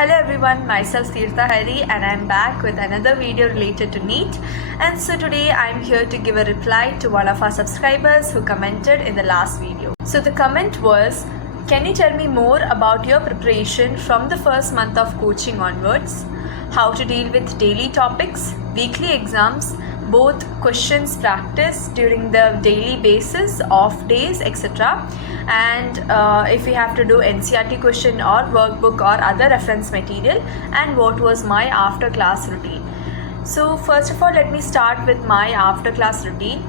Hello everyone, myself Tirtha Hari and I'm back with another video related to NEET. And so today I'm here to give a reply to one of our subscribers who commented in the last video. So the comment was, can you tell me more about your preparation from the first month of coaching onwards? How to deal with daily topics, weekly exams, both questions practice during the daily basis, off days, etc. And if we have to do NCERT question or workbook or other reference material, and what was my after class routine. So first of all, let me start with my after class routine.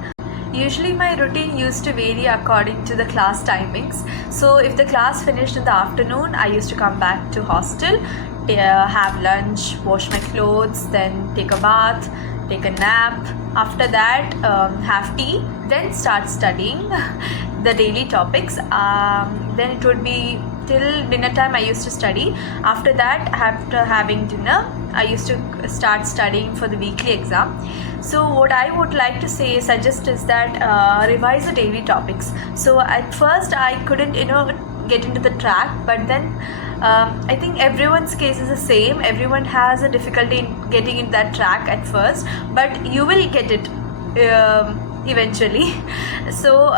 Usually my routine used to vary according to the class timings. So if the class finished in the afternoon, I used to come back to hostel, have lunch, wash my clothes, then take a bath, take a nap. After that, have tea, then start studying the daily topics. Then it would be till dinner time I used to study. After that, after having dinner, I used to start studying for the weekly exam. So what I would like to suggest is that revise the daily topics. So at first I couldn't get into the track, but then I think everyone's case is the same. Everyone has a difficulty in getting in that track at first, but you will get it eventually. So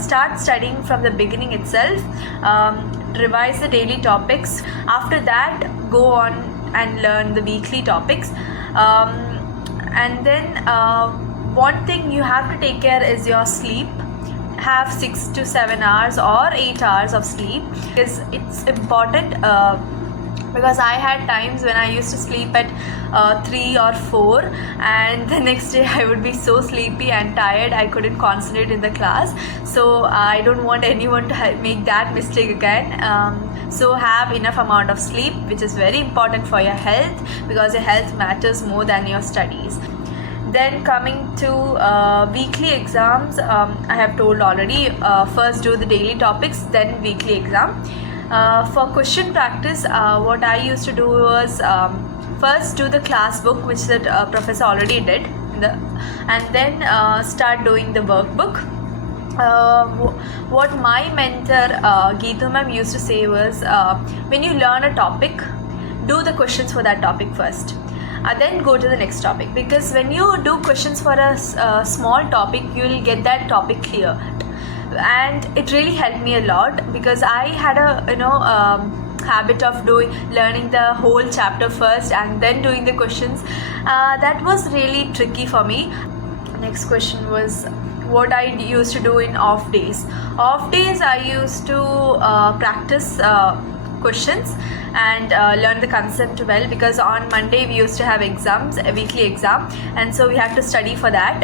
start studying from the beginning itself, revise the daily topics. After that, go on and learn the weekly topics, and then one thing you have to take care is your sleep. Have 6 to 7 hours or 8 hours of sleep, because it's important, because I had times when I used to sleep at 3 or 4, and the next day I would be so sleepy and tired I couldn't concentrate in the class. So I don't want anyone to make that mistake again. So have enough amount of sleep, which is very important for your health, because your health matters more than your studies. Then coming to weekly exams, I have told already, first do the daily topics, then weekly exam. For question practice, what I used to do was first do the class book, which the professor already did, and then start doing the workbook. What my mentor Geetu ma'am used to say was, when you learn a topic, do the questions for that topic first. Then go to the next topic, because when you do questions for a small topic, you will get that topic clear. And it really helped me a lot, because I had a habit of learning the whole chapter first and then doing the questions. That was really tricky for me. Next question was what I used to do in off days. Off days I used to practice questions and learn the concept well, because on Monday we used to have exams, a weekly exam, and so we had to study for that.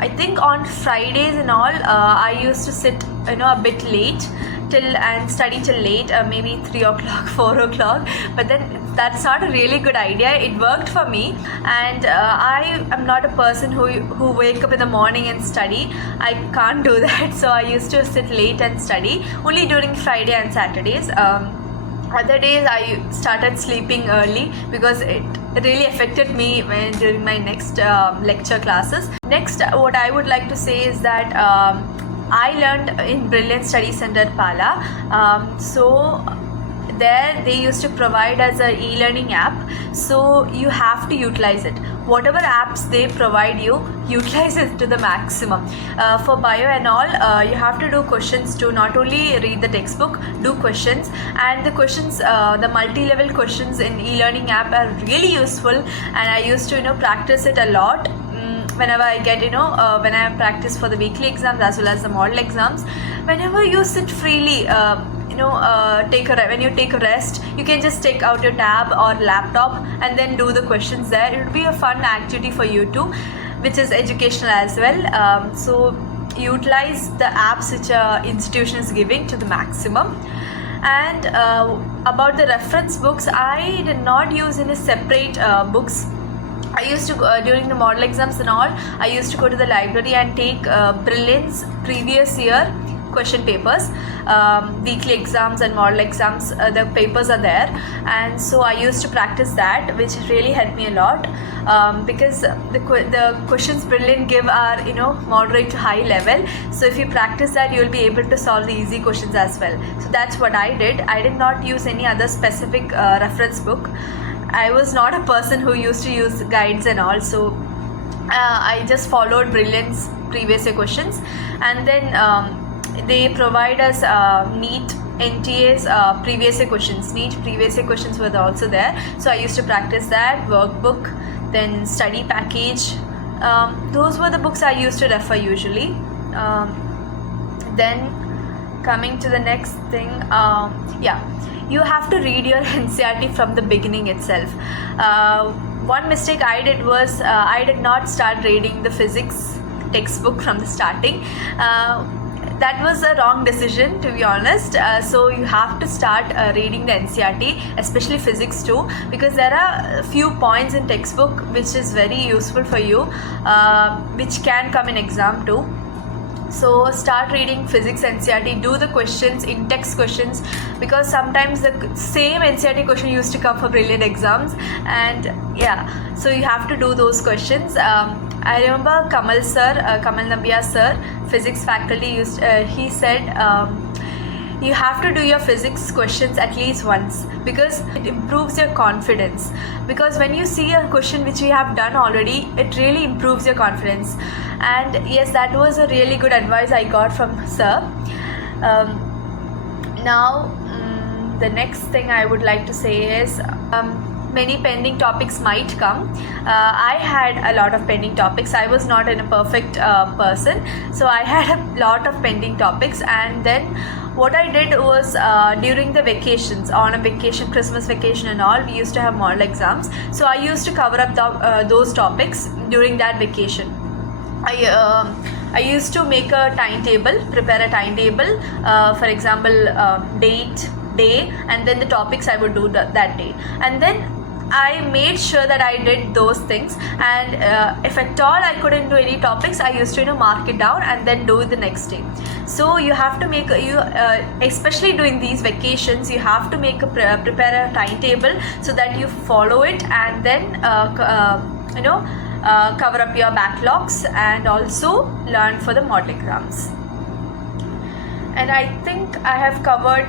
I think on Fridays and all, I used to sit a bit late and study till late, maybe 3 o'clock, 4 o'clock. But then that's not a really good idea. It worked for me, and I am not a person who wake up in the morning and study. I can't do that. So I used to sit late and study only during Friday and Saturdays. Other days I started sleeping early, because it really affected me during my next lecture classes. Next, what I would like to say is that I learned in Brilliant Study Center Pala. So there they used to provide as a e-learning app, so you have to utilize it. Whatever apps they provide you, utilize it to the maximum. For bio and all, you have to do questions too, not only read the textbook, do questions. And the questions, the multi-level questions in e-learning app are really useful, and I used to practice it a lot. Whenever I get, when I practice for the weekly exams as well as the model exams, whenever you sit freely, when you take a rest, you can just take out your tab or laptop and then do the questions there. It would be a fun activity for you too, which is educational as well. So utilize the apps which institution is giving to the maximum. And about the reference books, I did not use any separate books. I used to during the model exams and all, I used to go to the library and take Brilliant's previous year question papers, weekly exams and model exams, the papers are there, and so I used to practice that, which really helped me a lot, because the questions Brilliant give are, you know, moderate to high level. So if you practice that, you will be able to solve the easy questions as well. So that's what I did. I did not use any other specific reference book. I was not a person who used to use guides and all, so I just followed Brilliant's previous year questions, and then they provide us NEET NTA's previous year questions. NEET previous year questions were also there, so I used to practice that workbook, then study package. Those were the books I used to refer usually. Then coming to the next thing, you have to read your NCERT from the beginning itself. One mistake I did was I did not start reading the physics textbook from the starting. That was a wrong decision, to be honest. So you have to start reading the NCERT, especially physics too, because there are a few points in textbook which is very useful for you, which can come in exam too. So start reading physics NCERT, do the questions, in-text questions, because sometimes the same NCERT question used to come for Brilliant exams, and yeah, so you have to do those questions. I remember Kamal Nambiar sir, physics faculty, he said you have to do your physics questions at least once, because it improves your confidence. Because when you see a question which you have done already, it really improves your confidence. And yes, that was a really good advice I got from sir. Now the next thing I would like to say is, many pending topics might come. I had a lot of pending topics. I was not in a perfect person, so I had a lot of pending topics. And then what I did was, during the vacations, on a vacation, Christmas vacation and all, we used to have model exams. So I used to cover up those topics during that vacation. I used to make a timetable, prepare a timetable, for example, date, day, and then the topics I would do that day. And then I made sure that I did those things, and if at all I couldn't do any topics, I used to, you know, mark it down and then do it the next day. So you have to make especially during these vacations, you have to make prepare a timetable so that you follow it, and then cover up your backlogs and also learn for the model exams. And I think I have covered,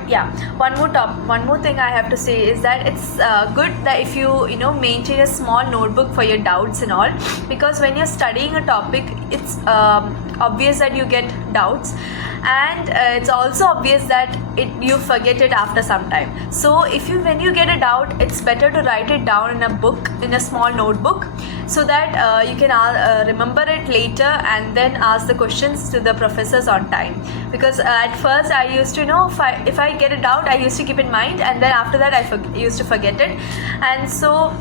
one more thing I have to say is that it's good that if you maintain a small notebook for your doubts and all, because when you're studying a topic, it's obvious that you get doubts, and it's also obvious that you forget it after some time. So when you get a doubt, it's better to write it down in a book, in a small notebook, so that you can remember it later and then ask the questions to the professors on time. Because at first I used to if I get a doubt, I used to keep in mind, and then after that I used to forget it. And so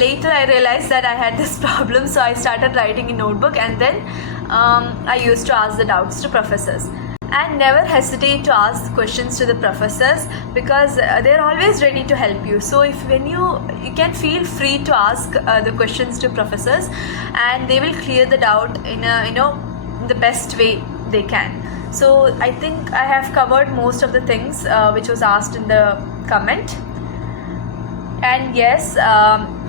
later I realized that I had this problem, so I started writing in notebook, and then I used to ask the doubts to professors. And never hesitate to ask questions to the professors, because they're always ready to help you. So when you can feel free to ask the questions to professors, and they will clear the doubt in the best way they can. So I think I have covered most of the things which was asked in the comment. And yes,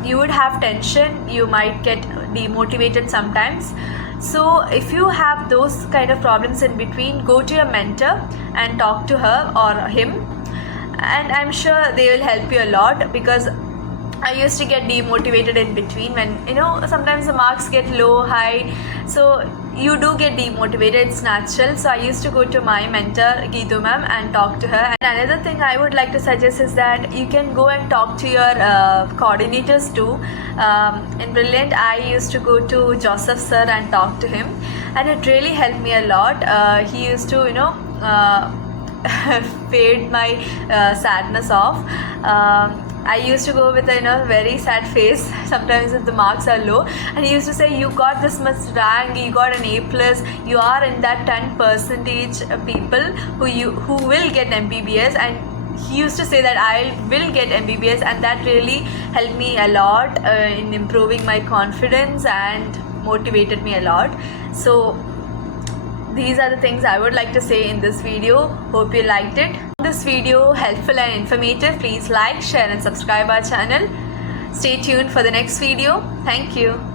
you would have tension, you might get demotivated sometimes. So if you have those kind of problems in between, go to your mentor and talk to her or him, and I'm sure they will help you a lot. Because I used to get demotivated in between when sometimes the marks get low, high, so you do get demotivated, it's natural. So I used to go to my mentor Geetu ma'am and talk to her. And another thing I would like to suggest is that you can go and talk to your coordinators too. In Brilliant, I used to go to Joseph sir and talk to him, and it really helped me a lot. He used to fade my sadness off. I used to go with a very sad face sometimes if the marks are low, and he used to say, you got this much rank, you got an A+, you are in that 10% people who will get MBBS. And he used to say that I will get MBBS, and that really helped me a lot in improving my confidence and motivated me a lot. So these are the things I would like to say in this video. Hope you liked it. This video helpful and informative. Please like, share and subscribe our channel. Stay tuned for the next video. Thank you.